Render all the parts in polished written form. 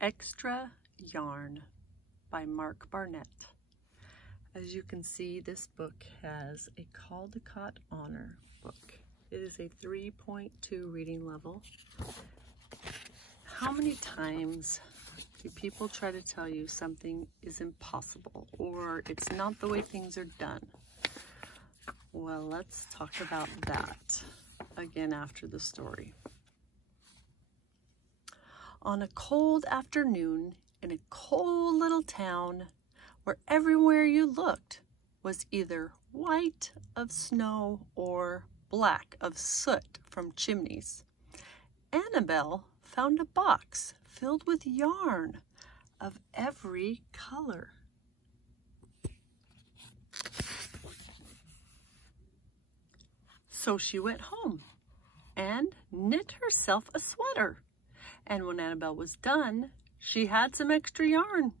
Extra Yarn by Mac Barnett. As you can see, this book has a Caldecott Honor book. It is a 3.2 reading level. How many times do people try to tell you something is impossible or it's not the way things are done? Well, let's talk about that again after the story. On a cold afternoon in a cold little town where everywhere you looked was either white of snow or black of soot from chimneys, Annabelle found a box filled with yarn of every color. So she went home and knit herself a sweater. And when Annabelle was done, she had some extra yarn.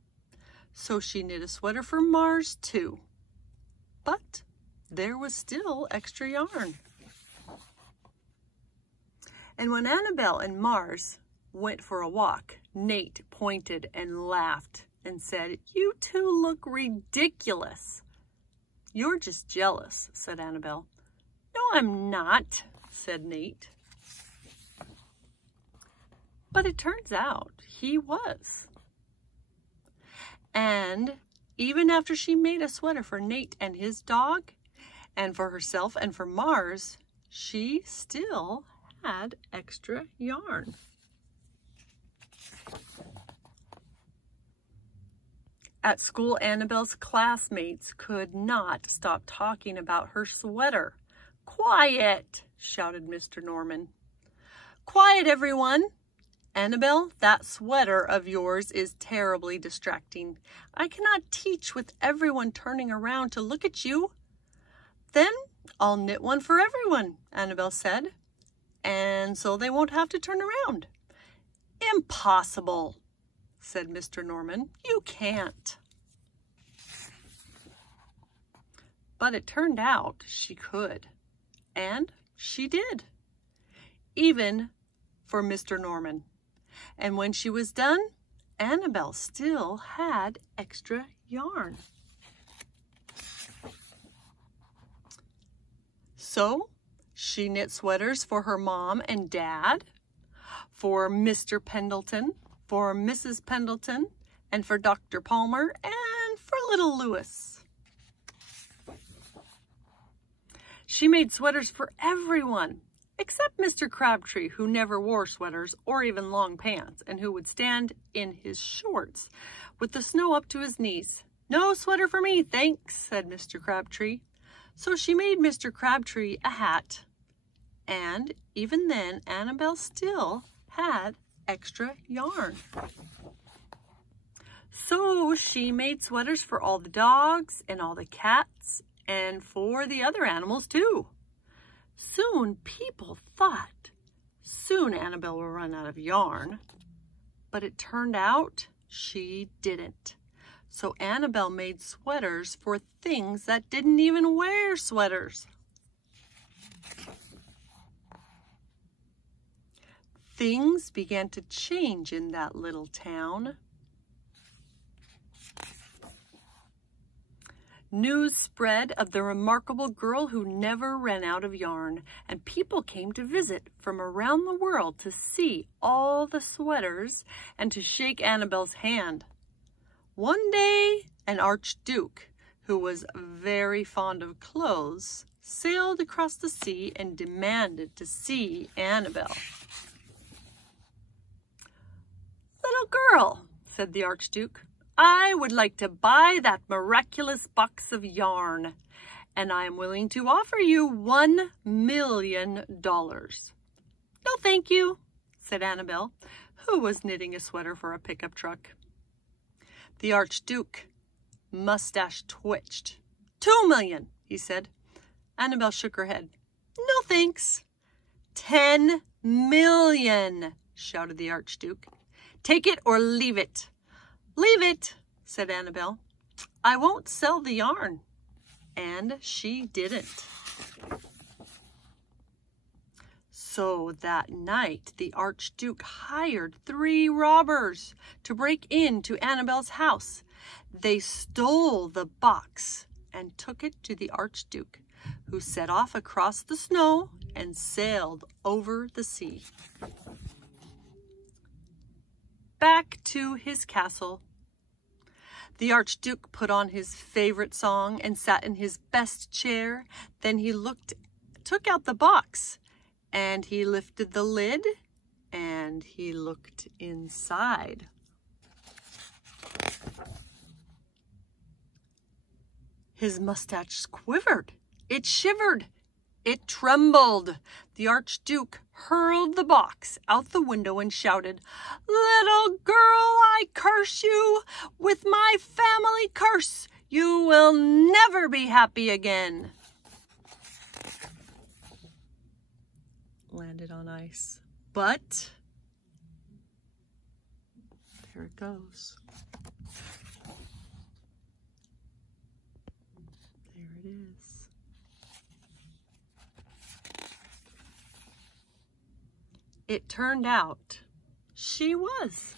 So she knit a sweater for Mars too. But there was still extra yarn. And when Annabelle and Mars went for a walk, Nate pointed and laughed and said, "You two look ridiculous." "You're just jealous," said Annabelle. "No, I'm not," said Nate. But it turns out he was. And even after she made a sweater for Nate and his dog, and for herself and for Mars, she still had extra yarn. At school, Annabelle's classmates could not stop talking about her sweater. "Quiet!" shouted Mr. Norman. "Quiet, everyone! Annabelle, that sweater of yours is terribly distracting. I cannot teach with everyone turning around to look at you." "Then I'll knit one for everyone," Annabelle said, "and so they won't have to turn around." "Impossible," said Mr. Norman. "You can't." But it turned out she could, and she did, even for Mr. Norman. And when she was done, Annabelle still had extra yarn. So she knit sweaters for her mom and dad, for Mr. Pendleton, for Mrs. Pendleton, and for Dr. Palmer, and for little Louis. She made sweaters for everyone, except Mr. Crabtree, who never wore sweaters or even long pants, and who would stand in his shorts with the snow up to his knees. "No sweater for me, thanks," said Mr. Crabtree. So she made Mr. Crabtree a hat. And even then, Annabelle still had extra yarn. So she made sweaters for all the dogs and all the cats and for the other animals too. Soon people thought soon Annabelle will run out of yarn, but it turned out she didn't. So Annabelle made sweaters for things that didn't even wear sweaters. Things began to change in that little town. News spread of the remarkable girl who never ran out of yarn, and people came to visit from around the world to see all the sweaters and to shake Annabelle's hand. One day, an archduke, who was very fond of clothes, sailed across the sea and demanded to see Annabelle. "Little girl," said the archduke, "I would like to buy that miraculous box of yarn, and I am willing to offer you $1 million. "No, thank you," said Annabelle, who was knitting a sweater for a pickup truck. The archduke mustache twitched. $2 million, he said. Annabelle shook her head. "No, thanks." $10 million, shouted the archduke. "Take it or leave it." "Leave it," said Annabelle. "I won't sell the yarn." And she didn't. So that night, the Archduke hired 3 robbers to break into Annabelle's house. They stole the box and took it to the Archduke, who set off across the snow and sailed over the sea. Back to his castle. The Archduke put on his favorite song and sat in his best chair. Then he took out the box, and he lifted the lid, and he looked inside. His mustache quivered. It shivered. It trembled. The Archduke hurled the box out the window and shouted, "Little girl, I curse you with my family curse. You will never be happy again." Landed on ice. But there it goes. There it is. It turned out she was